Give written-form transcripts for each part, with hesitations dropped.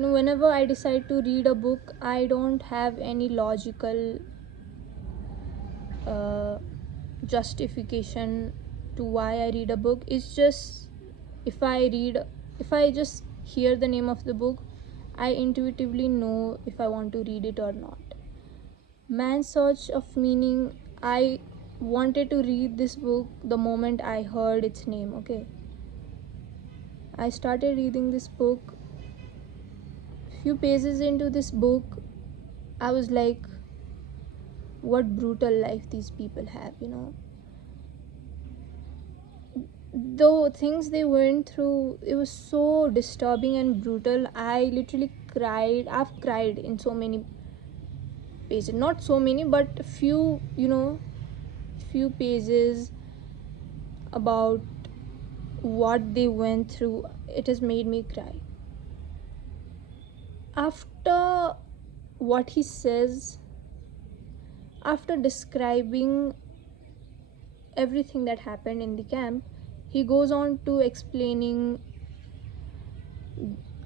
Whenever I decide to read a book, I don't have any logical uh, justification to why I read a book. It's just, if I read, if I just hear the name of the book, I intuitively know if I want to read it or not. Man's Search of Meaning, I wanted to read this book the moment I heard its name. Okay, I started reading this book. Few pages into this book, I was like, what brutal life these people have. The things they went through, it was so disturbing and brutal. I literally cried. I've cried in so many pages, not so many, but few pages about what they went through. It has made me cry. After what he says, after describing everything that happened in the camp, he goes on to explaining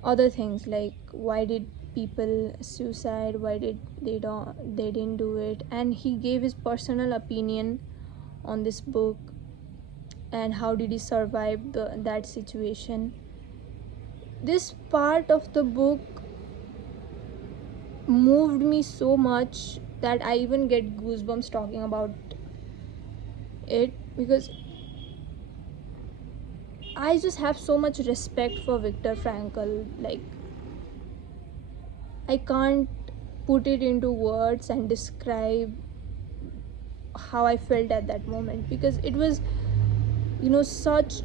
other things, like why did people suicide, why did they didn't do it, and he gave his personal opinion on this book and how did he survive that situation. This part of the book moved me so much that I even get goosebumps talking about it, because I just have so much respect for Viktor Frankl. Like, I can't put it into words and describe how I felt at that moment, because it was, such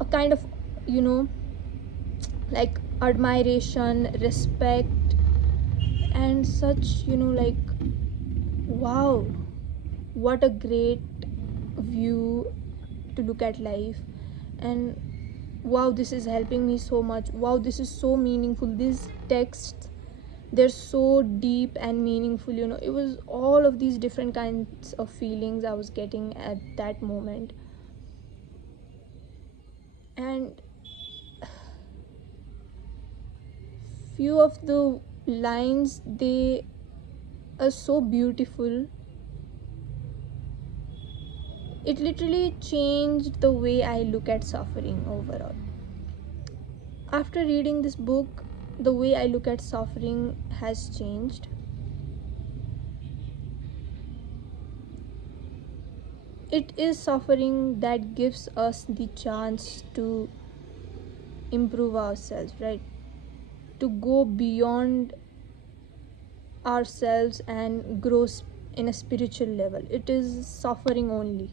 a kind of, you know, like admiration, respect, and such, like, wow, what a great view to look at life. And wow, this is helping me so much. Wow, this is so meaningful. These texts, they're so deep and meaningful. It was all of these different kinds of feelings I was getting at that moment. And few of the lines, they are so beautiful. It literally changed the way I look at suffering overall. After reading this book, the way I look at suffering has changed. It is suffering that gives us the chance to improve ourselves, right? To go beyond ourselves and grow in a spiritual level. It is suffering only.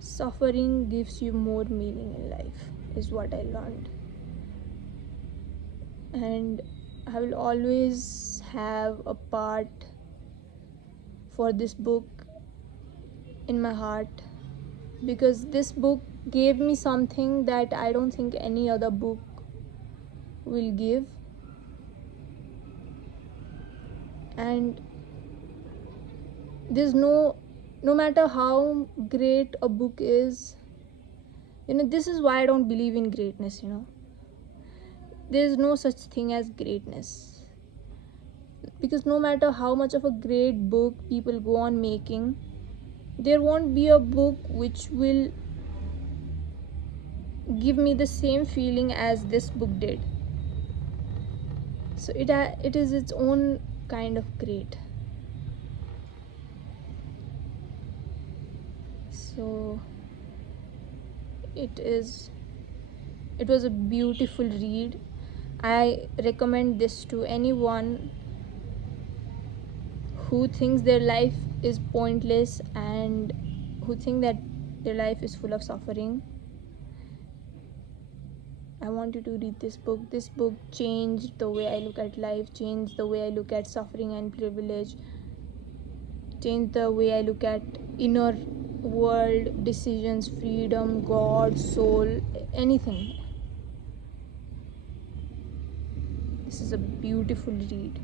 Suffering gives you more meaning in life, is what I learned. And I will always have a part for this book in my heart, because this book gave me something that I don't think any other book will give. And there's no matter how great a book is, this is why I don't believe in greatness. There's no such thing as greatness, because no matter how much of a great book people go on making, there won't be a book which will give me the same feeling as this book did. So it is its own kind of great. So it was a beautiful read. I recommend this to anyone who thinks their life is pointless and who think that their life is full of suffering. I want you to read this book. This book changed the way I look at life, changed the way I look at suffering and privilege, changed the way I look at inner world, decisions, freedom, God, soul, anything. This is a beautiful read.